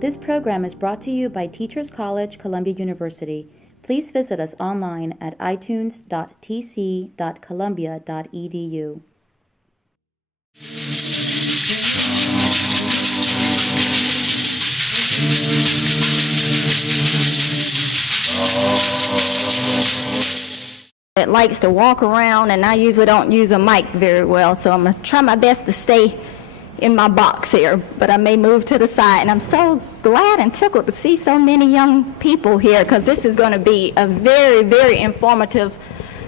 This program is brought to you by Teachers College, Columbia University. Please visit us online at itunes.tc.columbia.edu. It likes to walk around, and I usually don't use a mic very well, so I'm going to try my best to stay in my box here, but I may move to the side. And I'm so glad and tickled to see so many young people here, because this is going to be a very, very informative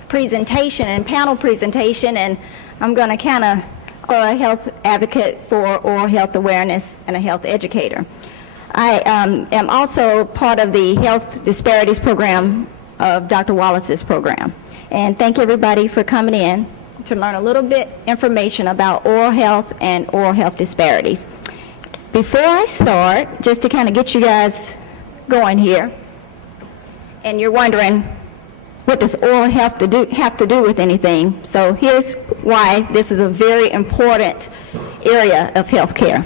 presentation and panel presentation, and I'm going to kind of a health advocate for oral health awareness and a health educator. I am also part of the Health Disparities program of Dr. Wallace's program. And thank everybody for coming in to learn a little bit information about oral health and oral health disparities. Before I start, just to kind of get you guys going here, and you're wondering, what does oral health have to do with anything? So here's why this is a very important area of health care.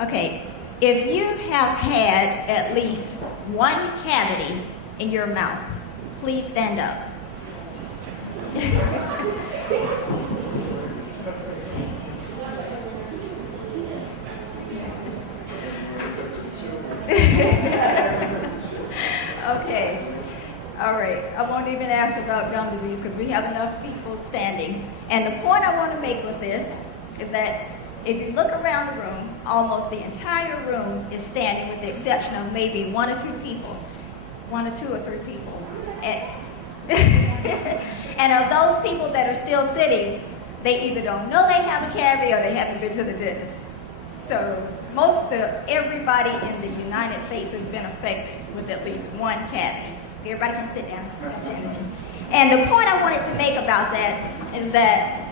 Okay, if you have had at least one cavity in your mouth, please stand up. Okay, all right. I won't even ask about gum disease because we have enough people standing. And the point I want to make with this is that if you look around the room, almost the entire room is standing with the exception of maybe one or two people, one or two or three people. And of those people that are still sitting, they either don't know they have a cavity or they haven't been to the dentist. So everybody in the United States has been affected with at least one cavity. Everybody can sit down. And the point I wanted to make about that is that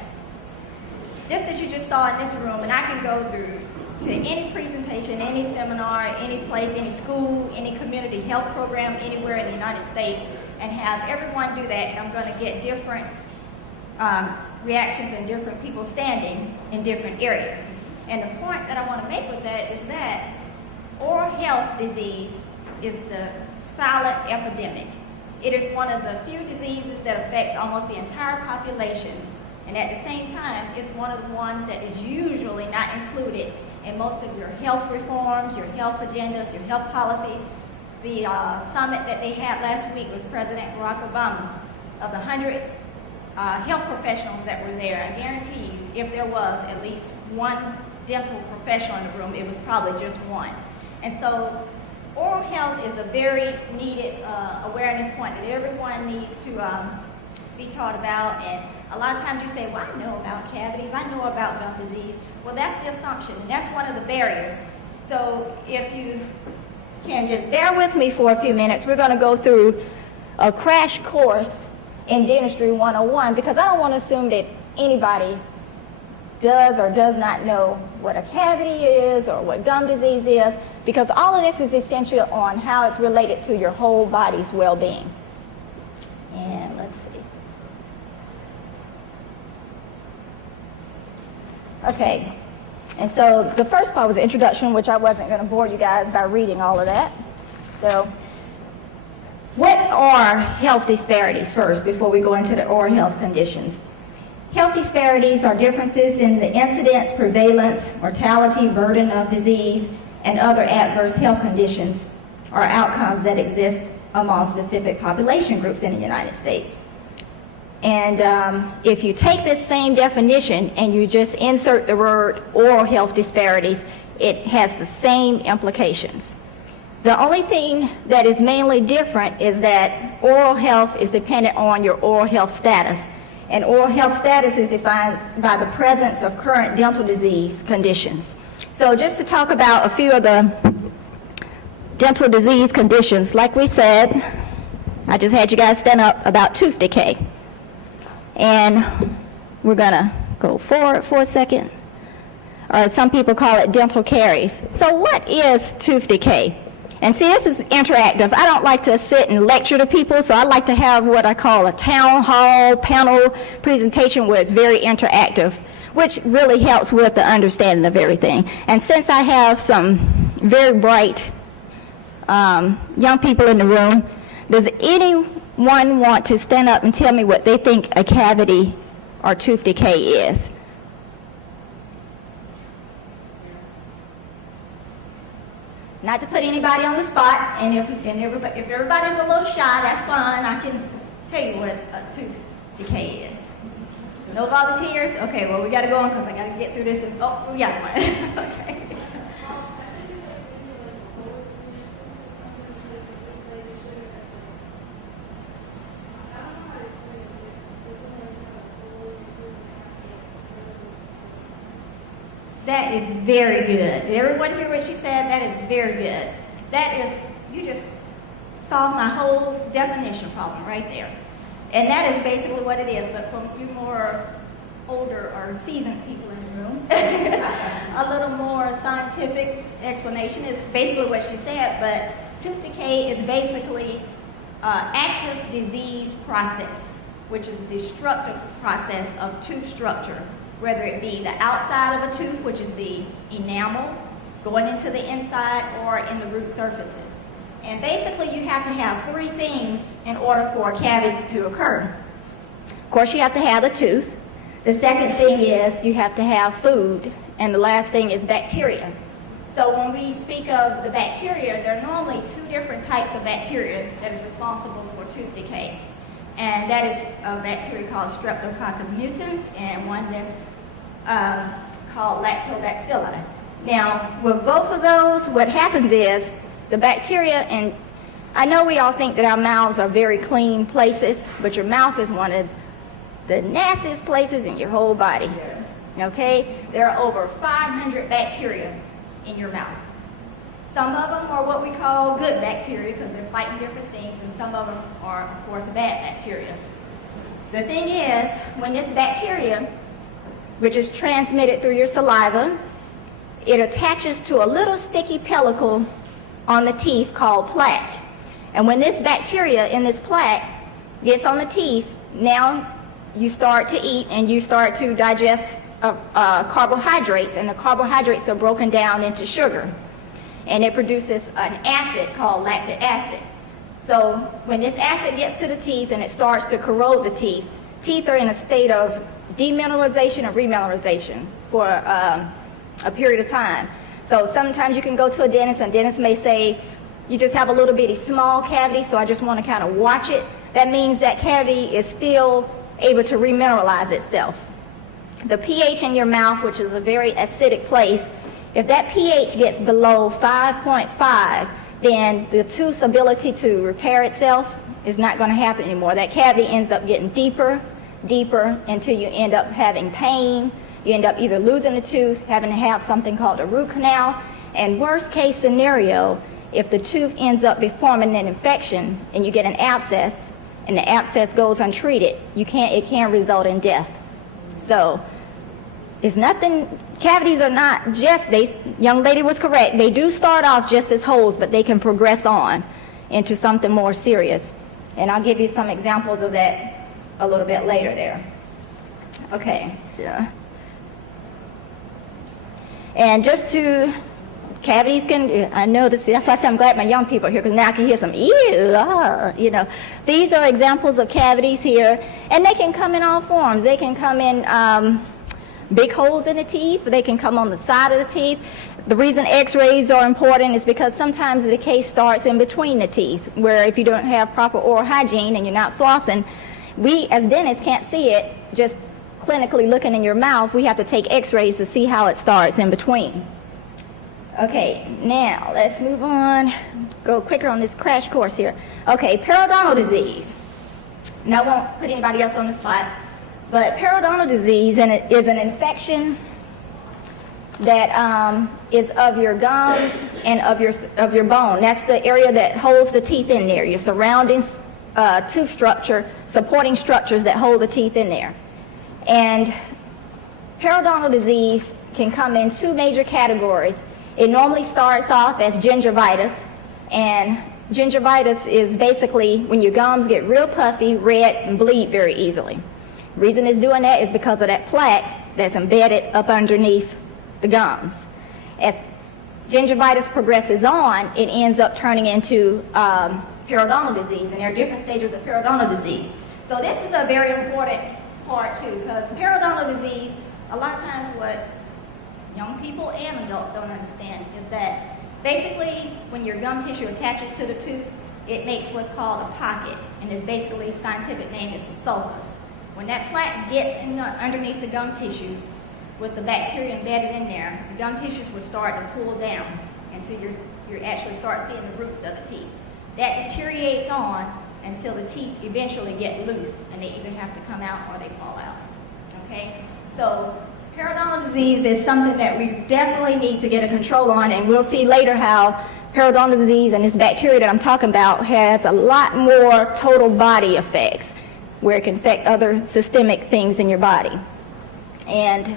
just as you just saw in this room, and I can go through to any presentation, any seminar, any place, any school, any community health program anywhere in the United States, and have everyone do that, and I'm going to get different reactions and different people standing in different areas. And the point that I want to make with that is that oral health disease is the silent epidemic. It is one of the few diseases that affects almost the entire population. And at the same time, it's one of the ones that is usually not included in most of your health reforms, your health agendas, your health policies. The summit that they had last week was President Barack Obama. Of the 100 health professionals that were there, I guarantee you, if there was at least one dental professional in the room, it was probably just one. And so oral health is a very needed awareness point that everyone needs to be taught about. And a lot of times you say, well, I know about cavities, I know about gum disease. Well, that's the assumption, and that's one of the barriers. So if you can just bear with me for a few minutes, we're going to go through a crash course in Dentistry 101, because I don't want to assume that anybody does or does not know what a cavity is or what gum disease is, because all of this is essential on how it's related to your whole body's well-being. And let's see. Okay, and so the first part was the introduction, which I wasn't going to bore you guys by reading all of that. So what are health disparities first before we go into the oral health conditions? Health disparities are differences in the incidence, prevalence, mortality, burden of disease, and other adverse health conditions or outcomes that exist among specific population groups in the United States. And if you take this same definition and you just insert the word oral health disparities, it has the same implications. The only thing that is mainly different is that oral health is dependent on your oral health status. And oral health status is defined by the presence of current dental disease conditions. So just to talk about a few of the dental disease conditions, like we said, I just had you guys stand up about tooth decay. And we're going to go forward for a second. Or some people call it dental caries. So what is tooth decay? And see, this is interactive. I don't like to sit and lecture to people, so I like to have what I call a town hall panel presentation where it's very interactive, which really helps with the understanding of everything. And since I have some very bright young people in the room, does anyone want to stand up and tell me what they think a cavity or tooth decay is? Not to put anybody on the spot, and if everybody's a little shy, that's fine. I can tell you what a tooth decay is. No volunteers? Okay, well, we got to go on because I got to get through this. Oh, we got one. Okay. That is very good. Did everyone hear what she said? That is very good. That is, you just solved my whole definition problem right there. And that is basically what it is, but for you more older or seasoned people in the room, a little more scientific explanation is basically what she said, but tooth decay is basically active disease process, which is a destructive process of tooth structure, whether it be the outside of a tooth, which is the enamel, going into the inside, or in the root surfaces. And basically, you have to have three things in order for a cavity to occur. Of course, you have to have the tooth. The second thing is you have to have food. And the last thing is bacteria. So when we speak of the bacteria, there are normally two different types of bacteria that is responsible for tooth decay. And that is a bacteria called Streptococcus mutans and one that's called Lactobacilli. Now, with both of those, what happens is the bacteria, and I know we all think that our mouths are very clean places, but your mouth is one of the nastiest places in your whole body. Okay? There are over 500 bacteria in your mouth. Some of them are what we call good bacteria because they're fighting different things, and some of them are, of course, bad bacteria. The thing is, when this bacteria, which is transmitted through your saliva, it attaches to a little sticky pellicle on the teeth called plaque. And when this bacteria in this plaque gets on the teeth, now you start to eat and you start to digest carbohydrates, and the carbohydrates are broken down into sugar. And it produces an acid called lactic acid. So when this acid gets to the teeth and it starts to corrode the teeth, teeth are in a state of demineralization or remineralization for a period of time. So sometimes you can go to a dentist and dentist may say, you just have a little bitty small cavity, so I just want to kind of watch it. That means that cavity is still able to remineralize itself. The pH in your mouth, which is a very acidic place, if that pH gets below 5.5, then the tooth's ability to repair itself is not going to happen anymore. That cavity ends up getting deeper, deeper, until you end up having pain. You end up either losing the tooth, having to have something called a root canal, and worst case scenario, if the tooth ends up forming an infection and you get an abscess, and the abscess goes untreated, it can result in death. So it's nothing. Cavities are not just, young lady was correct, they do start off just as holes, but they can progress on into something more serious. And I'll give you some examples of that a little bit later there. Okay, so. And just to, cavities can, I know this, that's why I say I'm glad my young people are here, because now I can hear some, you know. These are examples of cavities here, and they can come in all forms. They can come in big holes in the teeth, they can come on the side of the teeth. The reason x-rays are important is because sometimes the decay starts in between the teeth, where if you don't have proper oral hygiene and you're not flossing, we as dentists can't see it just clinically looking in your mouth. We have to take x-rays to see how it starts in between. Okay, now let's move on, go quicker on this crash course here. Okay, periodontal disease. Now I won't put anybody else on the spot. But periodontal disease is an infection that is of your gums and of your bone. That's the area that holds the teeth in there, your surrounding tooth structure, supporting structures that hold the teeth in there. And periodontal disease can come in two major categories. It normally starts off as gingivitis, and gingivitis is basically when your gums get real puffy, red, and bleed very easily. The reason it's doing that is because of that plaque that's embedded up underneath the gums. As gingivitis progresses on, it ends up turning into periodontal disease, and there are different stages of periodontal disease. So this is a very important part too, because periodontal disease, a lot of times what young people and adults don't understand is that basically when your gum tissue attaches to the tooth, it makes what's called a pocket, and its basically scientific name is the sulcus. When that plaque gets in underneath the gum tissues with the bacteria embedded in there, the gum tissues will start to pull down until you actually start seeing the roots of the teeth. That deteriorates on until the teeth eventually get loose and they either have to come out or they fall out. Okay? So periodontal disease is something that we definitely need to get a control on, and we'll see later how periodontal disease and this bacteria that I'm talking about has a lot more total body effects where it can affect other systemic things in your body. And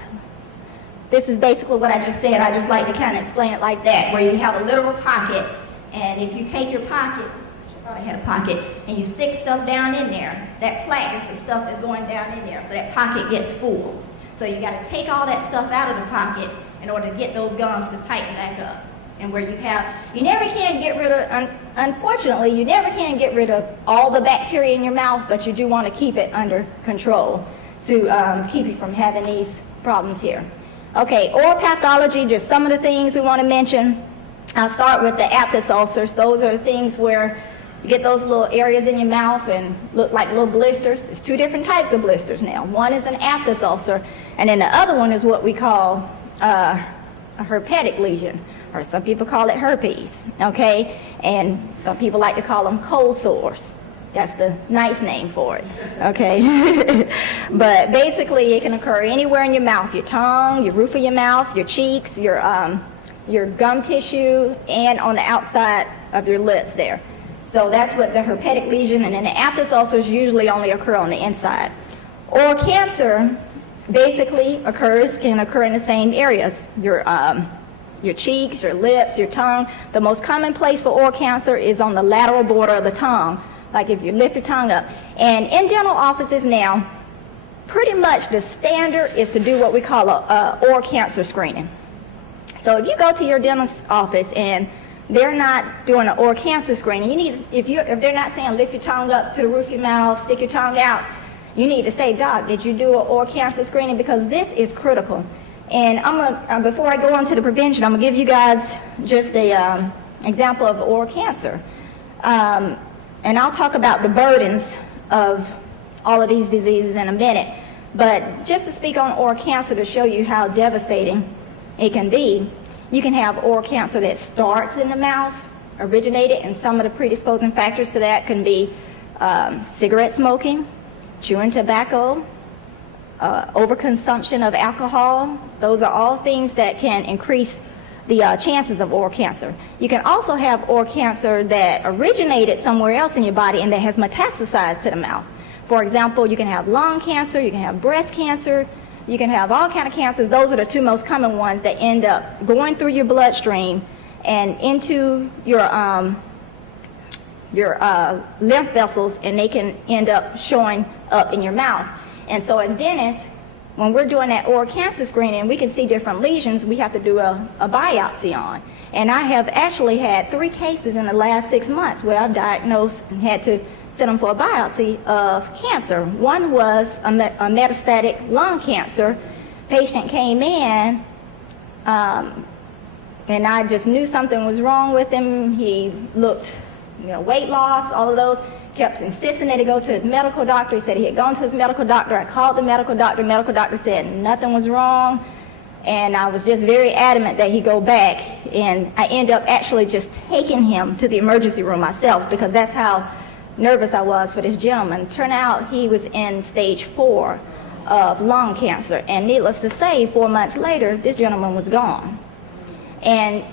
this is basically what I just said. I just like to kind of explain it like that, where you have a literal pocket, and if you take your pocket, which I thought I had a pocket, and you stick stuff down in there, that plaque is the stuff that's going down in there, so that pocket gets full. So you got to take all that stuff out of the pocket in order to get those gums to tighten back up. And where you never can get rid of, unfortunately, you never can get rid of all the bacteria in your mouth, but you do want to keep it under control to keep you from having these problems here. Okay, oral pathology, just some of the things we want to mention. I'll start with the aphthous ulcers. Those are the things where you get those little areas in your mouth and look like little blisters. There's two different types of blisters now. One is an aphthous ulcer, and then the other one is what we call a herpetic lesion, or some people call it herpes, okay? And some people like to call them cold sores. That's the nice name for it, okay? But basically it can occur anywhere in your mouth, your tongue, your roof of your mouth, your cheeks, your gum tissue, and on the outside of your lips there. So that's what the herpetic lesion, and then the aphthous ulcers usually only occur on the inside. Oral cancer basically can occur in the same areas, your cheeks, your lips, your tongue. The most common place for oral cancer is on the lateral border of the tongue, like if you lift your tongue up. And in dental offices now, pretty much the standard is to do what we call a oral cancer screening. So if you go to your dentist's office and they're not doing an oral cancer screening, if they're not saying lift your tongue up to the roof of your mouth, stick your tongue out, you need to say, Doc, did you do an oral cancer screening? Because this is critical. And before I go on to the prevention, I'm going to give you guys just a example of oral cancer. And I'll talk about the burdens of all of these diseases in a minute. But just to speak on oral cancer to show you how devastating it can be, you can have oral cancer that starts in the mouth, originated, and some of the predisposing factors to that can be cigarette smoking, chewing tobacco, overconsumption of alcohol. Those are all things that can increase the chances of oral cancer. You can also have oral cancer that originated somewhere else in your body and that has metastasized to the mouth. For example, you can have lung cancer, you can have breast cancer, you can have all kind of cancers. Those are the two most common ones that end up going through your bloodstream and into your lymph vessels, and they can end up showing up in your mouth. And so as dentists, when we're doing that oral cancer screening, we can see different lesions we have to do a biopsy on. And I have actually had 3 cases in the last 6 months where I've diagnosed and had to send them for a biopsy of cancer. One was a metastatic lung cancer. Patient came in, and I just knew something was wrong with him. He looked, weight loss, all of those. Kept insisting that he go to his medical doctor. He said he had gone to his medical doctor. I called the medical doctor. Medical doctor said nothing was wrong. And I was just very adamant that he go back. And I ended up actually just taking him to the emergency room myself, because that's how nervous I was for this gentleman. Turned out he was in stage 4 of lung cancer. And needless to say, 4 months later, this gentleman was gone. And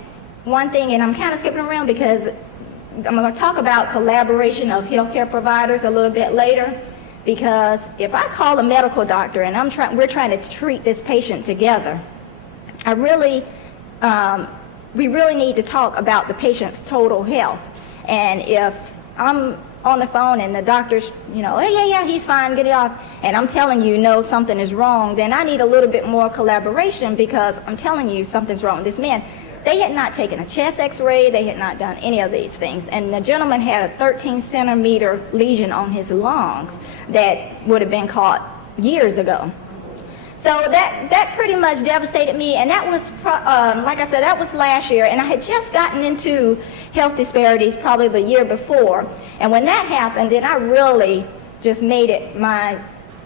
one thing, and I'm kind of skipping around because going to talk about collaboration of healthcare providers a little bit later, because if I call a medical doctor and we're trying to treat this patient together, we really need to talk about the patient's total health. And if I'm on the phone and the doctor's, hey, yeah, he's fine, get it off, and I'm telling you, no, something is wrong, then I need a little bit more collaboration, because I'm telling you something's wrong. This man, they had not taken a chest x-ray, they had not done any of these things, and the gentleman had a 13-centimeter lesion on his lungs that would have been caught years ago. So that pretty much devastated me, and that was, like I said, that was last year, and I had just gotten into health disparities probably the year before, and when that happened, then I really just made it my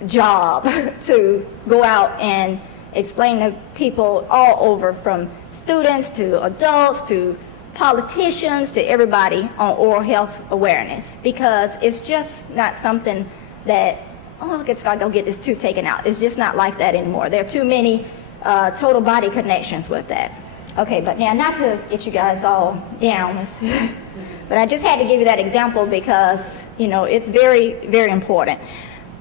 job to go out and explain to people all over, from students to adults to politicians to everybody, on oral health awareness, because it's just not something that, oh, look, it's got to go get this tooth taken out. It's just not like that anymore. There are too many total body connections with that. Okay, but now, not to get you guys all down, but I just had to give you that example because, it's very, very important.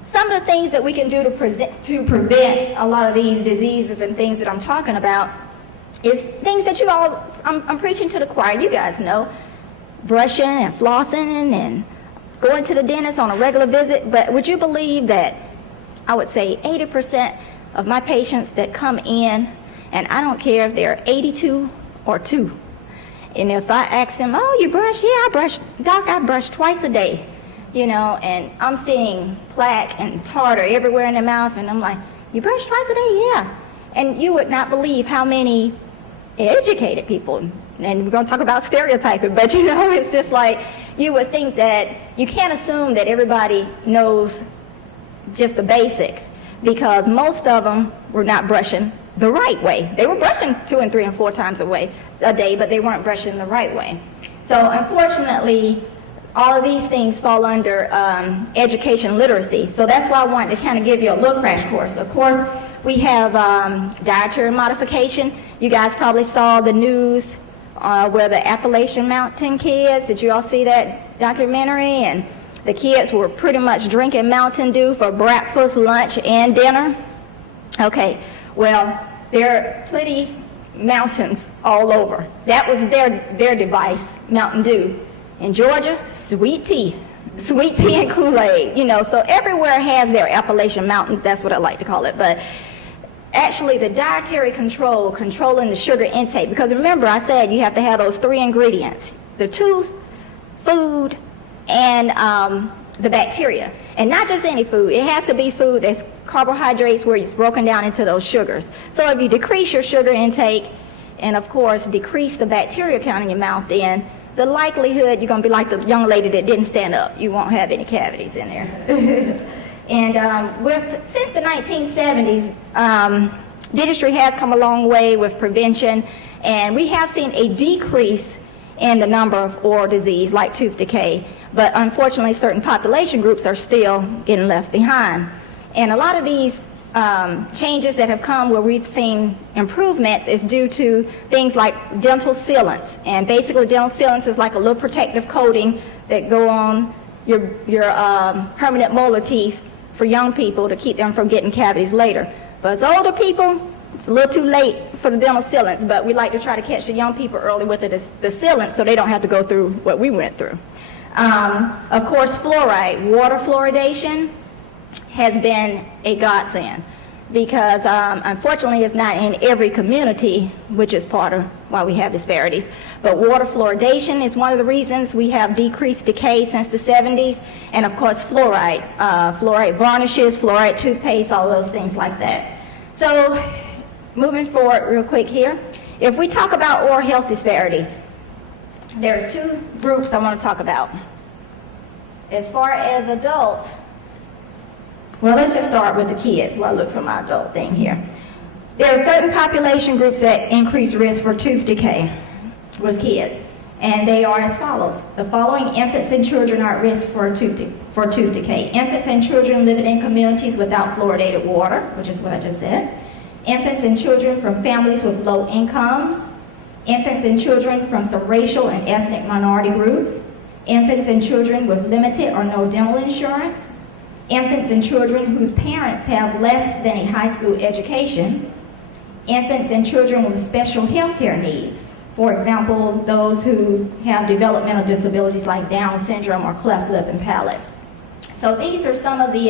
Some of the things that we can do to prevent a lot of these diseases and things that I'm talking about is things that you all, I'm preaching to the choir, you guys know, brushing and flossing and going to the dentist on a regular visit. But would you believe that I would say 80% of my patients that come in, and I don't care if they're 82 or 2, and if I ask them, oh, you brush? Yeah, I brush. Doc, I brush twice a day, and I'm seeing plaque and tartar everywhere in their mouth, and I'm like, you brush twice a day? Yeah. And you would not believe how many educated people, and we're going to talk about stereotyping, but it's just like, you would think that you can't assume that everybody knows just the basics, because most of them were not brushing the right way. They were brushing 2 and 3 and 4 times a day, but they weren't brushing the right way. So unfortunately, all of these things fall under education literacy. So that's why I wanted to kind of give you a little crash course. Of course, we have dietary modification. You guys probably saw the news where the Appalachian Mountain kids, did you all see that documentary? And the kids were pretty much drinking Mountain Dew for breakfast, lunch, and dinner. Okay, well, there are plenty mountains all over. That was their device, Mountain Dew. In Georgia, sweet tea and Kool-Aid, so everywhere has their Appalachian Mountains, that's what I like to call it. But actually, the dietary controlling the sugar intake, because remember I said you have to have those 3 ingredients: the tooth, food, and the bacteria. And not just any food. It has to be food that's carbohydrates where it's broken down into those sugars. So if you decrease your sugar intake and, of course, decrease the bacteria count in your mouth, then the likelihood you're going to be like the young lady that didn't stand up. You won't have any cavities in there. And since the 1970s, dentistry has come a long way with prevention, and we have seen a decrease in the number of oral disease like tooth decay, but unfortunately certain population groups are still getting left behind. And a lot of these changes that have come where we've seen improvements is due to things like dental sealants. And basically dental sealants is like a little protective coating that go on your permanent molar teeth for young people to keep them from getting cavities later. For us older people, it's a little too late for the dental sealants, but we like to try to catch the young people early with the sealants so they don't have to go through what we went through. Of course, fluoride, water fluoridation has been a godsend because unfortunately it's not in every community, which is part of why we have disparities. But water fluoridation is one of the reasons we have decreased decay since the 70s. And of course fluoride, fluoride varnishes, fluoride toothpaste, all those things like that. So moving forward real quick here, if we talk about oral health disparities, there's 2 groups I want to talk about. As far as adults, well, let's just start with the kids while I look for my adult thing here. There are certain population groups that increase risk for tooth decay with kids, and they are as follows. The following infants and children are at risk for tooth decay. Infants and children living in communities without fluoridated water, which is what I just said. Infants and children from families with low incomes. Infants and children from some racial and ethnic minority groups. infants and children with limited or no dental insurance, infants and children whose parents have less than a high school education, infants and children with special health care needs. For example, those who have developmental disabilities like Down syndrome or cleft lip and palate. So these are some of the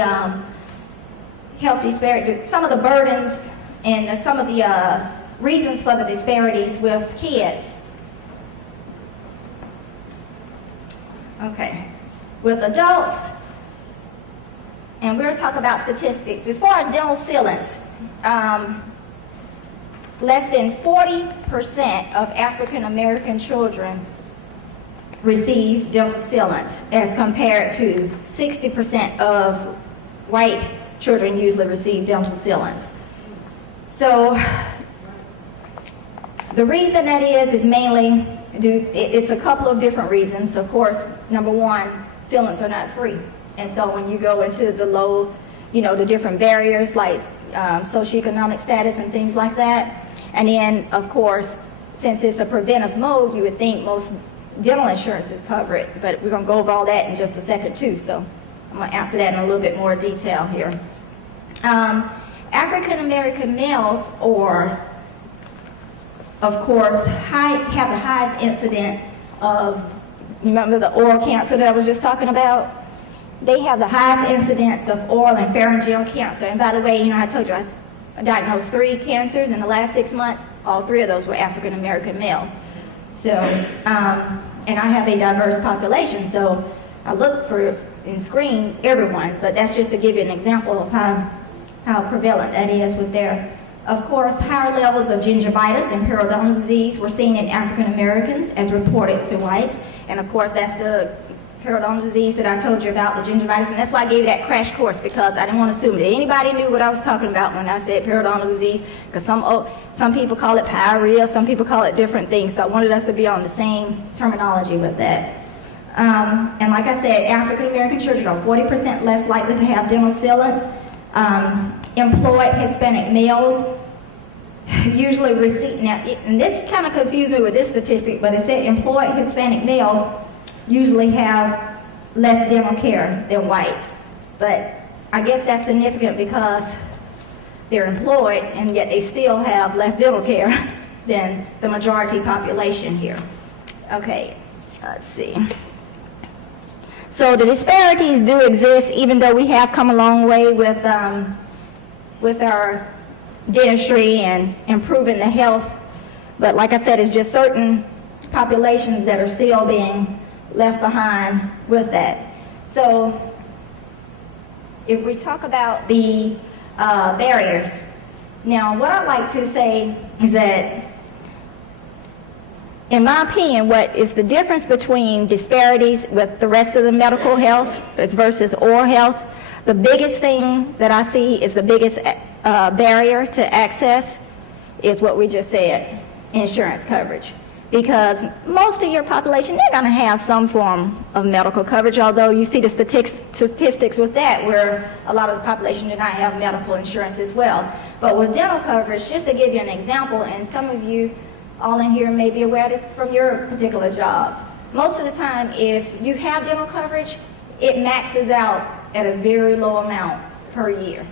health disparities, some of the burdens and some of the reasons for the disparities with kids. Okay, with adults, and we'll talk about statistics. As far as dental sealants, less than 40% of African American children receive dental sealants as compared to 60% of white children usually receive dental sealants. So the reason that is mainly it's a couple of different reasons. Of course, number one, sealants are not free. And so when you go into the low, the different barriers like socioeconomic status and things like that, and then, of course, since it's a preventive mode, you would think most dental insurances cover it, but we're going to go over all that in just a second too, so I'm going to answer that in a little bit more detail here. African American males of course, have the highest incident of, remember the oral cancer that I was just talking about? They have the highest incidence of oral and pharyngeal cancer. And by the way, I told you I diagnosed 3 cancers in the last 6 months. All 3 of those were African American males. So, and I have a diverse population, so I look for and screen everyone, but that's just to give you an example of how prevalent that is with their. Of course, higher levels of gingivitis and periodontal disease were seen in African Americans as reported to whites. And of course, that's the periodontal disease that I told you about, the gingivitis. And that's why I gave you that crash course, because I didn't want to assume that anybody knew what I was talking about when I said periodontal disease, because some people call it pyorrhea, some people call it different things. So I wanted us to be on the same terminology with that. And like I said, African American children are 40% less likely to have dental sealants. Employed Hispanic males usually receive, now, and this kind of confused me with this statistic, but it said employed Hispanic males usually have less dental care than whites. But I guess that's significant because they're employed and yet they still have less dental care than the majority population here. Okay, let's see. So the disparities do exist, even though we have come a long way with our dentistry and improving the health. But like I said, it's just certain populations that are still being left behind with that. So if we talk about the barriers, now what I'd like to say is that, in my opinion, what is the difference between disparities with the rest of the medical health versus oral health? The biggest thing that I see is the biggest barrier to access is what we just said, insurance coverage. Because most of your population, they're going to have some form of medical coverage, although you see the statistics with that where a lot of the population do not have medical insurance as well. But with dental coverage, just to give you an example, and some of you all in here may be aware of this from your particular jobs. Most of the time, if you have dental coverage, it maxes out at a very low amount per year,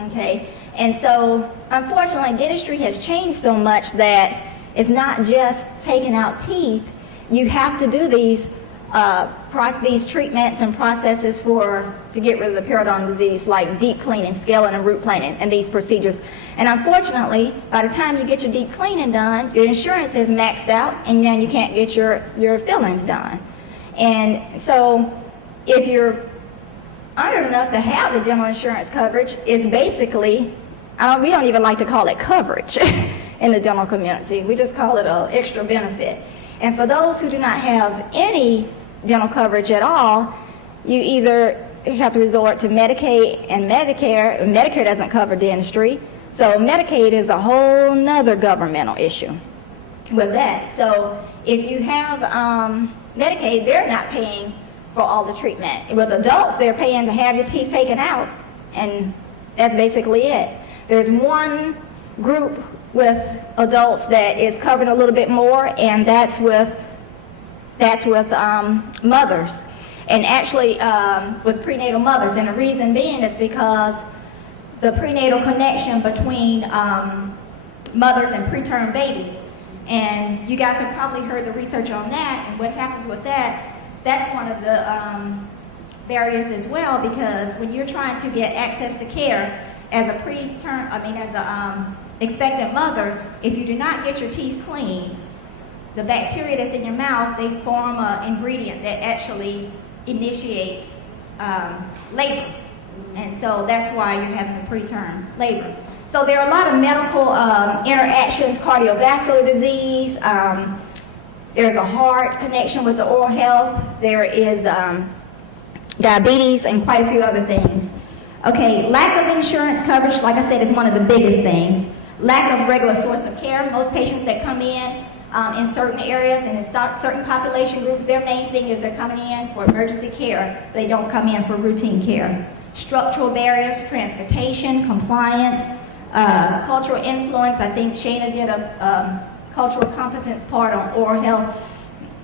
okay? And so, unfortunately, dentistry has changed so much that it's not just taking out teeth. You have to do these treatments and processes to get rid of the periodontal disease, like deep cleaning, scaling, and root planing, and these procedures. And unfortunately, by the time you get your deep cleaning done, your insurance is maxed out, and then you can't get your fillings done. And so, if you're honored enough to have the dental insurance coverage, it's basically, we don't even like to call it coverage in the dental community. We just call it an extra benefit. And for those who do not have any dental coverage at all, you either have to resort to Medicaid and Medicare. Medicare doesn't cover dentistry, so Medicaid is a whole nother governmental issue with that. So if you have Medicaid, they're not paying for all the treatment. With adults, they're paying to have your teeth taken out, and that's basically it. There's one group with adults that is covered a little bit more, and that's That's with mothers, and actually with prenatal mothers. And the reason being is because the prenatal connection between mothers and preterm babies. And you guys have probably heard the research on that, and what happens with that, that's one of the barriers as well, because when you're trying to get access to care as a expectant mother, if you do not get your teeth clean, the bacteria that's in your mouth, they form an ingredient that actually initiates labor. And so that's why you're having a preterm labor. So there are a lot of medical interactions, cardiovascular disease, there's a heart connection with the oral health, there is diabetes, and quite a few other things. Okay, lack of insurance coverage, like I said, is one of the biggest things. Lack of regular source of care. Most patients that come in certain areas and in certain population groups, their main thing is they're coming in for emergency care. They don't come in for routine care. Structural barriers, transportation, compliance, cultural influence. I think Shana did a cultural competence part on oral health.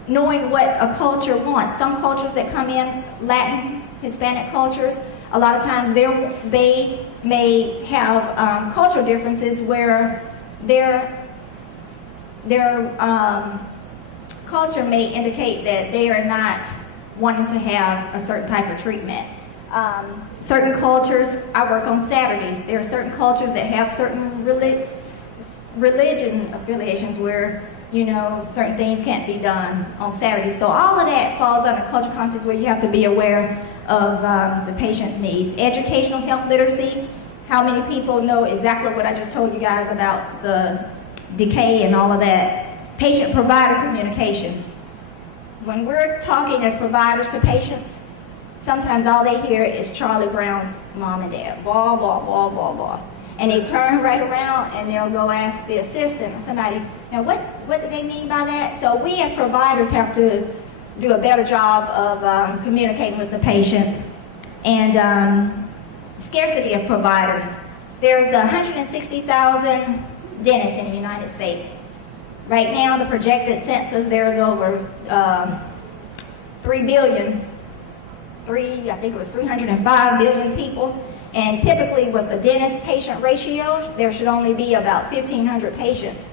Knowing what a culture wants. Some cultures that come in, Latin, Hispanic cultures, a lot of times they may have cultural differences where their culture may indicate that they are not wanting to have a certain type of treatment. Certain cultures, I work on Saturdays. There are certain cultures that have certain religion affiliations where, you know, certain things can't be done on Saturdays. So all of that falls under cultural competence, where you have to be aware of the patient's needs. Educational health literacy. How many people know exactly what I just told you guys about the decay and all of that? Patient-provider communication. When we're talking as providers to patients, sometimes all they hear is Charlie Brown's mom and dad. Blah, blah, blah, blah, blah. And they turn right around and they'll go ask the assistant or somebody, now what do they mean by that? So we as providers have to do a better job of communicating with the patients. And scarcity of providers. There's 160,000 dentists in the United States. Right now, the projected census, there's over 3 billion, I think it was 305 billion people. And typically with the dentist-patient ratio, there should only be about 1,500 patients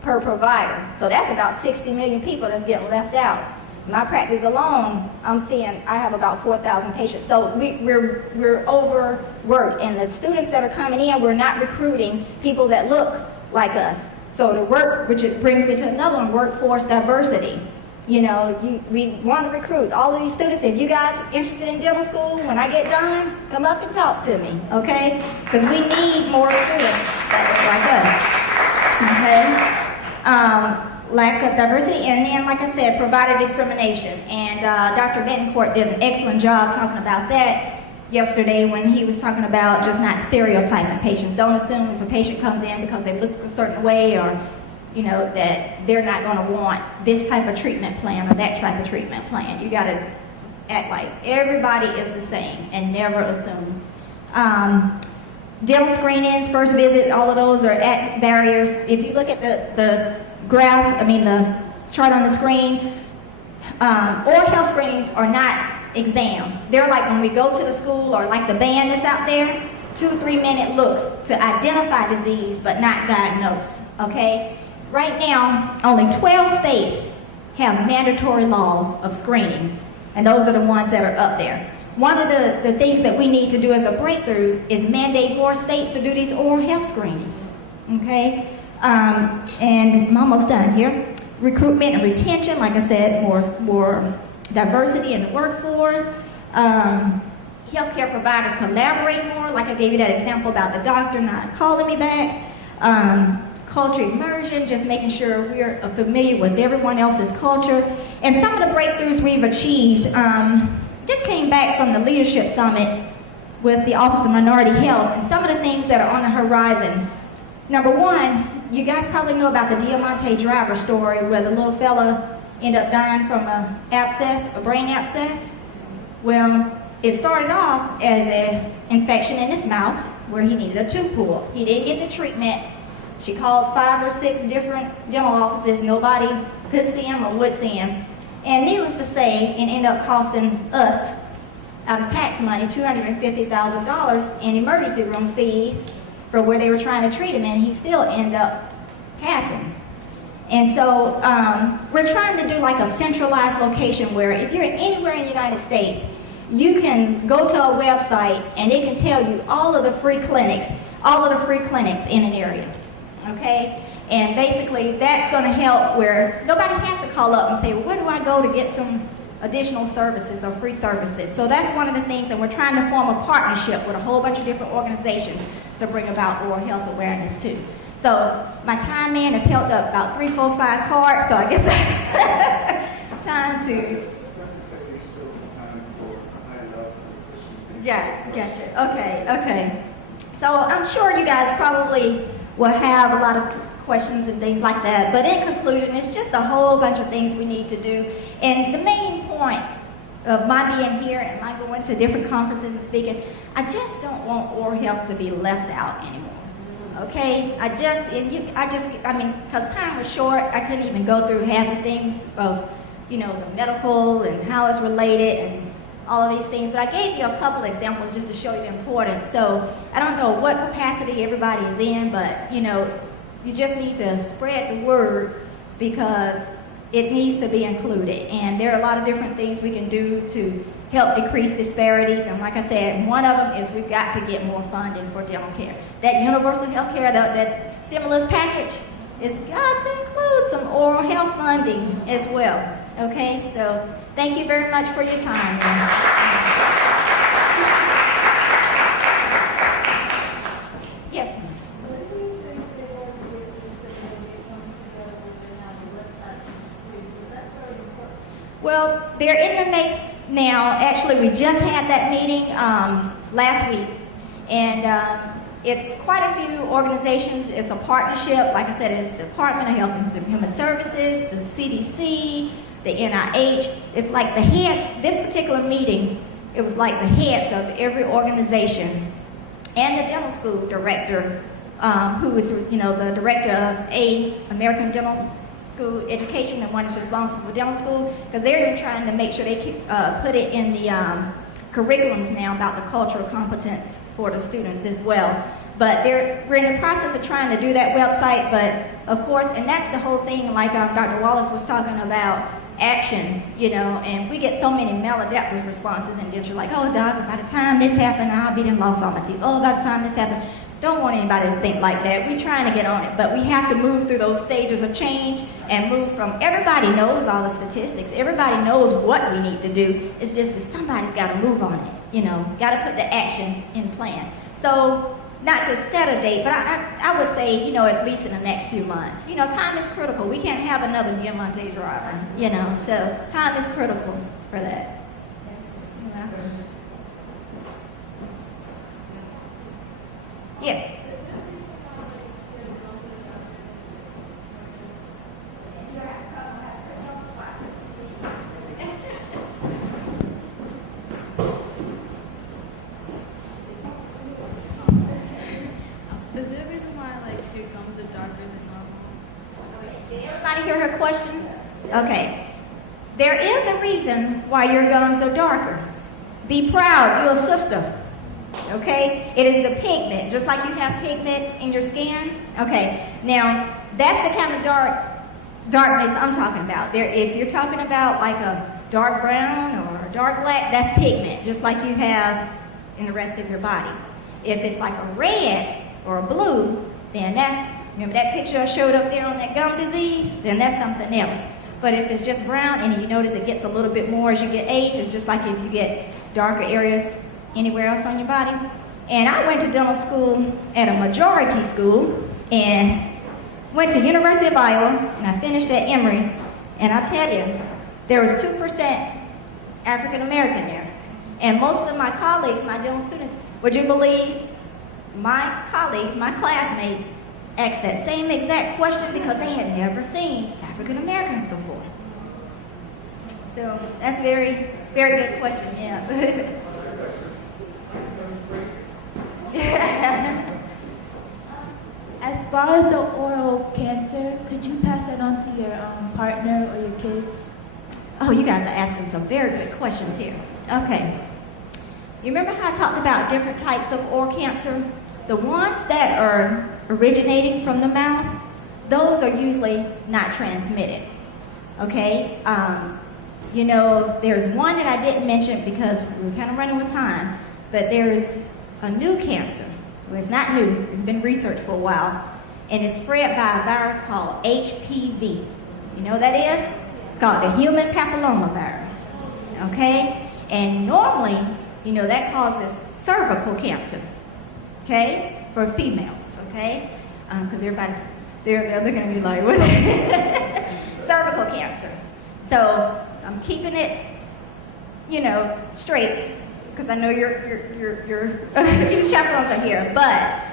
per provider. So that's about 60 million people that's getting left out. My practice alone, I'm seeing I have about 4,000 patients. So we're overworked, and the students that are coming in, we're not recruiting people that look like us. So the work, which it brings me to another one, workforce diversity. You know, we want to recruit all of these students. If you guys are interested in dental school, when I get done, come up and talk to me, okay? Because we need more students that look like us, okay? Lack of diversity, and then, like I said, provider discrimination. And Dr. Betancourt did an excellent job talking about that yesterday when he was talking about just not stereotyping patients. Don't assume if a patient comes in because they look a certain way, or you know, that they're not going to want this type of treatment plan or that type of treatment plan. You got to act like everybody is the same and never assume. Dental screenings, first visit, all of those are barriers. If you look at the graph, the chart on the screen, oral health screenings are not exams. They're like when we go to the school, or like the band that's out there, 2-3 minute looks to identify disease but not diagnose, okay? Right now, only 12 states have mandatory laws of screenings, and those are the ones that are up there. One of the things that we need to do as a breakthrough is mandate more states to do these oral health screenings, okay? And I'm almost done here. Recruitment and retention, like I said, more diversity in the workforce. Healthcare providers collaborate more, like I gave you that example about the doctor not calling me back. Culture immersion, just making sure we're familiar with everyone else's culture. And some of the breakthroughs we've achieved, just came back from the Leadership Summit with the Office of Minority Health, and some of the things that are on the horizon. Number one, you guys probably know about the Diamante Driver story, where the little fella ended up dying from a brain abscess. Well, it started off as an infection in his mouth where he needed a tooth pulled. He didn't get the treatment. She called 5 or 6 different dental offices. Nobody could see him or would see him. And needless to say, it ended up costing us, out of tax money, $250,000 in emergency room fees for where they were trying to treat him, and he still ended up passing. And so we're trying to do like a centralized location where if you're anywhere in the United States, you can go to a website and it can tell you all of the free clinics in an area, okay? And basically that's gonna help where nobody has to call up and say, well, where do I go to get some additional services or free services? So that's one of the things that we're trying to form a partnership with a whole bunch of different organizations to bring about oral health awareness too. So my time man has held up about 3, 4, 5 cards, so I guess time to... Yeah, gotcha. Okay. So I'm sure you guys probably will have a lot of questions and things like that, but in conclusion, it's just a whole bunch of things we need to do. And the main point of my being here and my going to different conferences and speaking, I just don't want oral health to be left out anymore. Okay, I mean, because time was short, I couldn't even go through half the things of, the medical and how it's related and all of these things, but I gave you a couple examples just to show you the importance. So I don't know what capacity everybody is in, but you just need to spread the word because it needs to be included. And there are a lot of different things we can do to help decrease disparities. And like I said, one of them is we've got to get more funding for dental care. That universal health care, that stimulus package, has got to include some oral health funding as well. Okay, so thank you very much for your time. Yes, ma'am. Well, they're in the mix now. Actually, we just had that meeting last week, and it's quite a few organizations. It's a partnership. Like I said, it's the Department of Health and Human Services, the CDC, the NIH. It's like the heads, this particular meeting, it was like the heads of every organization and the dental school director, who was, the director of American Dental School Education, the one that's responsible for dental school, because they're trying to make sure they put it in the curriculums now about the cultural competence for the students as well. But we're in the process of trying to do that website, but of course, and that's the whole thing, like Dr. Wallace was talking about, action, and we get so many maladaptive responses in dental, like, oh, doc, by the time this happened, I'll be done lost all my teeth. Oh, by the time this happened. Don't want anybody to think like that. We're trying to get on it, but we have to move through those stages of change and move from, everybody knows all the statistics, everybody knows what we need to do. It's just that somebody's got to move on it, got to put the action in plan. So, not to set a date, but I would say, at least in the next few months. Time is critical. We can't have another Diamante driver, so time is critical for that. Yes. Is there a reason why your gums are darker than normal? Did everybody hear her question? Okay. There is a reason why your gums are darker. Be proud, you're a sister. Okay? It is the pigment, just like you have pigment in your skin. Okay. Now, that's the kind of darkness I'm talking about. If you're talking about like a dark brown or a dark black, that's pigment, just like you have in the rest of your body. If it's like a red or a blue, then remember that picture I showed up there on that gum disease? Then that's something else. But if it's just brown and you notice it gets a little bit more as you get age, it's just like if you get darker areas anywhere else on your body. And I went to dental school at a majority school and went to University of Iowa, and I finished at Emory. And I'll tell you, there was 2% African American there. And most of my colleagues, my dental students, would you believe my colleagues, my classmates, asked that same exact question because they had never seen African Americans before. So that's a very, very good question, yeah. As far as the oral cancer, could you pass that on to your partner or your kids? Oh, you guys are asking some very good questions here. Okay. You remember how I talked about different types of oral cancer? The ones that are originating from the mouth, those are usually not transmitted. Okay? You know, there's one that I didn't mention because we're kind of running with time, but there's a new cancer. Well, it's not new, it's been researched for a while, and it's spread by a virus called HPV. You know what that is? It's called the human papillomavirus. Okay? And normally, you know, that causes cervical cancer. Okay? For females. Okay? Because everybody's, they're going to be like, what? Cervical cancer. So I'm keeping it, you know, straight because I know your chaperones are here. But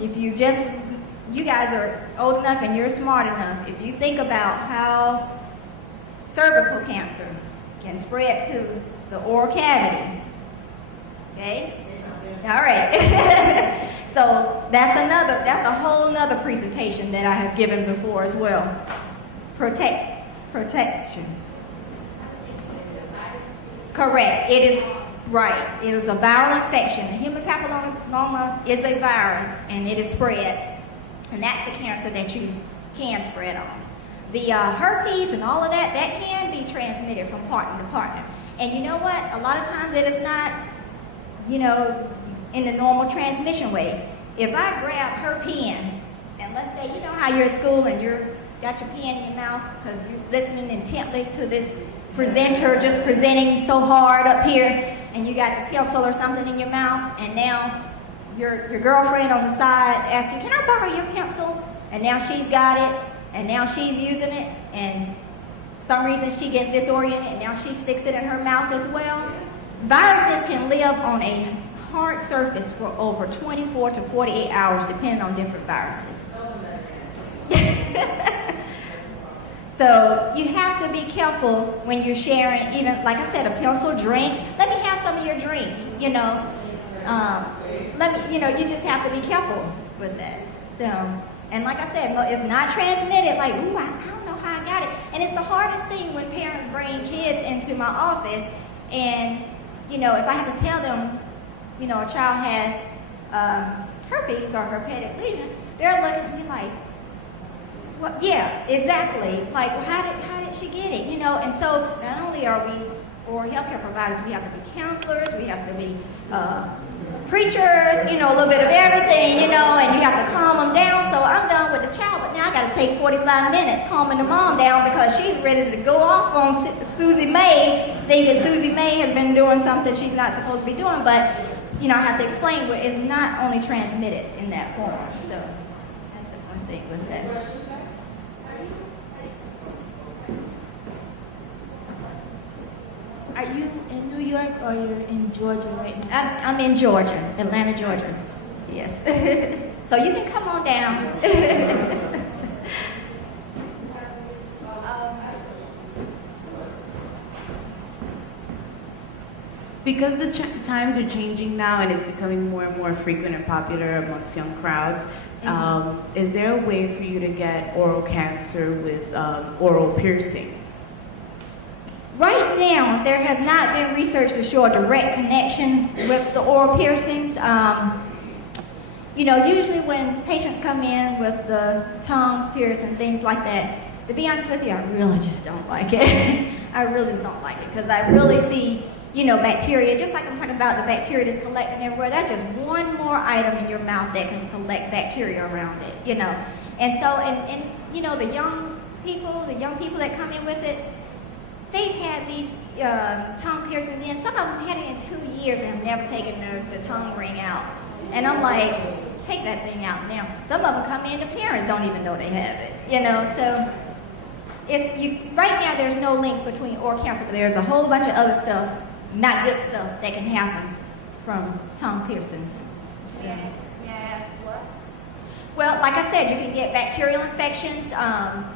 if you guys are old enough and you're smart enough, if you think about how cervical cancer can spread to the oral cavity, okay? All right. So that's a whole nother presentation that I have given before as well. Protection. Correct. It is right. It is a viral infection. The human papilloma is a virus, and it is spread, and that's the cancer that you can spread on. The herpes and all of that can be transmitted from partner to partner. And you know what? A lot of times it is not, you know, in the normal transmission ways. If I grab her pen, and let's say, you know how you're at school and you're got your pen in your mouth because you're listening intently to this presenter just presenting so hard up here, and you got the pencil or something in your mouth, and now your girlfriend on the side asking, can I borrow your pencil? And now she's got it, and now she's using it, and for some reason she gets disoriented, and now she sticks it in her mouth as well. Viruses can live on a hard surface for over 24 to 48 hours, depending on different viruses. So you have to be careful when you're sharing, even, like I said, a pencil, drinks. Let me have some of your drink, you know. You just have to be careful with that. So, and like I said, it's not transmitted like, ooh, I don't know how I got it. And it's the hardest thing when parents bring kids into my office, and, you know, if I have to tell them, you know, a child has herpes or herpetic lesion, they're looking at me like, well, yeah, exactly. Like, well, how did she get it? You know, and so not only are we oral healthcare providers, we have to be counselors, we have to be preachers, you know, a little bit of everything, you know, and you have to calm them down. So I'm done with the child, but now I got to take 45 minutes calming the mom down because she's ready to go off on Susie May, thinking Susie May has been doing something she's not supposed to be doing. But, you know, I have to explain it's not only transmitted in that form. So that's the one thing with that. Are you in New York or you're in Georgia right now? I'm in Georgia, Atlanta, Georgia. Yes. So you can come on down. Because the times are changing now and it's becoming more and more frequent and popular amongst young crowds, is there a way for you to get oral cancer with oral piercings? Right now, there has not been research to show a direct connection with the oral piercings. You know, usually when patients come in with the tongues pierced and things like that, to be honest with you, I really just don't like it. I really just don't like it because I really see, you know, bacteria, just like I'm talking about the bacteria that's collecting everywhere. That's just one more item in your mouth that can collect bacteria around it, you know. And so, and you know, the young people that come in with it, they've had these tongue piercings in. Some of them had it in 2 years and have never taken the tongue ring out. And I'm like, take that thing out now. Some of them come in, the parents don't even know they have it, you know. So right now there's no links between oral cancer, but there's a whole bunch of other stuff, not good stuff, that can happen from tongue piercings. So. May I ask what? Well, like I said, you can get bacterial infections,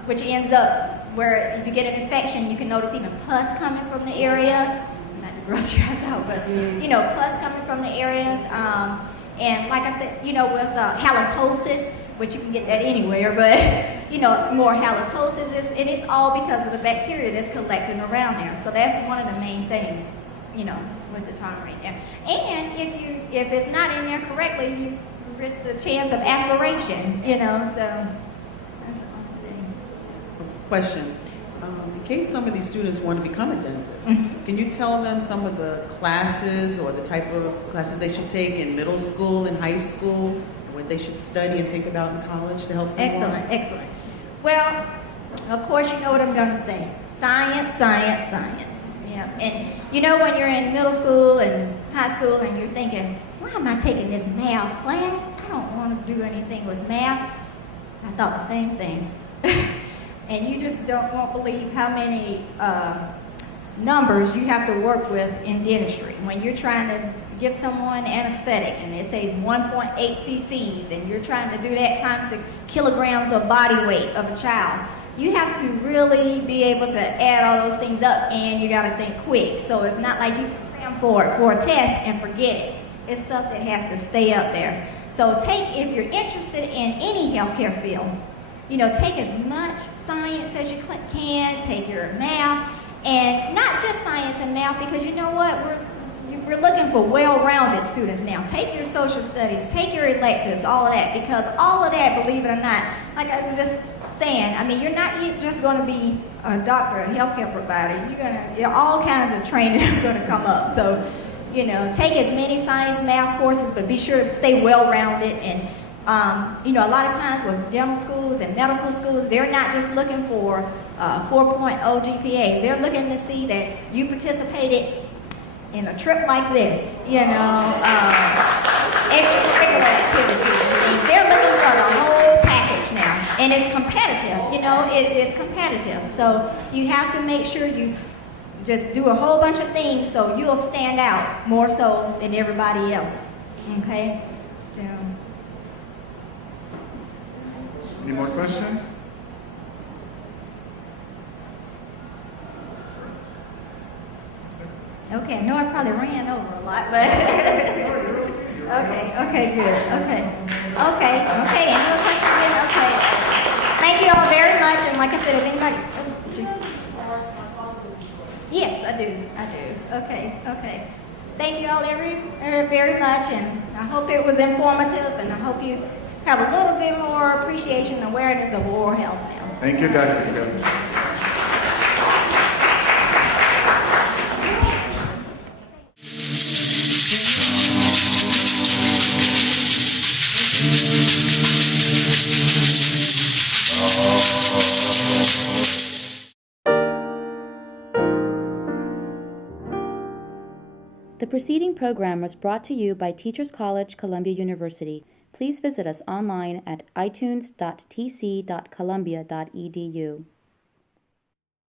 which ends up where if you get an infection, you can notice even pus coming from the area. Not to gross your eyes out, but you know, pus coming from the areas. And like I said, you know, with halitosis, which you can get that anywhere, but you know, more halitosis, and it's all because of the bacteria that's collecting around there. So that's one of the main things, you know, with the tongue right there. And if it's not in there correctly, you risk the chance of aspiration, you know, so that's the only thing. Question. In case some of these students want to become a dentist, can you tell them some of the classes or the type of classes they should take in middle school and high school, and what they should study and think about in college to help them? Excellent, excellent. Well, of course, you know what I'm going to say. Science, science, science. Yeah. And you know when you're in middle school and high school and you're thinking, why am I taking this math class? I don't want to do anything with math. I thought the same thing. And you just won't believe how many numbers you have to work with in dentistry. When you're trying to give someone anesthetic and it says 1.8 cc's and you're trying to do that times the kilograms of body weight of a child, you have to really be able to add all those things up, and you got to think quick. So it's not like you cram for it for a test and forget it. It's stuff that has to stay up there. So if you're interested in any healthcare field, you know, take as much science as you can, take your math, and not just science and math, because you know what, we're looking for well-rounded students now. Take your social studies, take your electives, all of that, because all of that, believe it or not, like I was just saying, I mean, you're not just going to be a doctor, a healthcare provider. All kinds of training are going to come up. So, you know, take as many science, math courses, but be sure to stay well-rounded. And you know, a lot of times with dental schools and medical schools, they're not just looking for 4.0 GPAs. They're looking to see that you participated in a trip like this, you know, extracurricular activities. They're looking for the whole package now, and it's competitive. You know, it's competitive. So you have to make sure you just do a whole bunch of things so you'll stand out more so than everybody else. Okay, so. Any more questions? Okay, I know I probably ran over a lot, but okay, good, okay. Any more questions? Okay. Thank you all very much, and like I said, if anybody, yes, I do. Okay. Thank you all very much, and I hope it was informative, and I hope you have a little bit more appreciation and awareness of oral health now. Thank you, Dr. Taylor. The preceding program was brought to you by Teachers College, Columbia University. Please visit us online at itunes.tc.columbia.edu.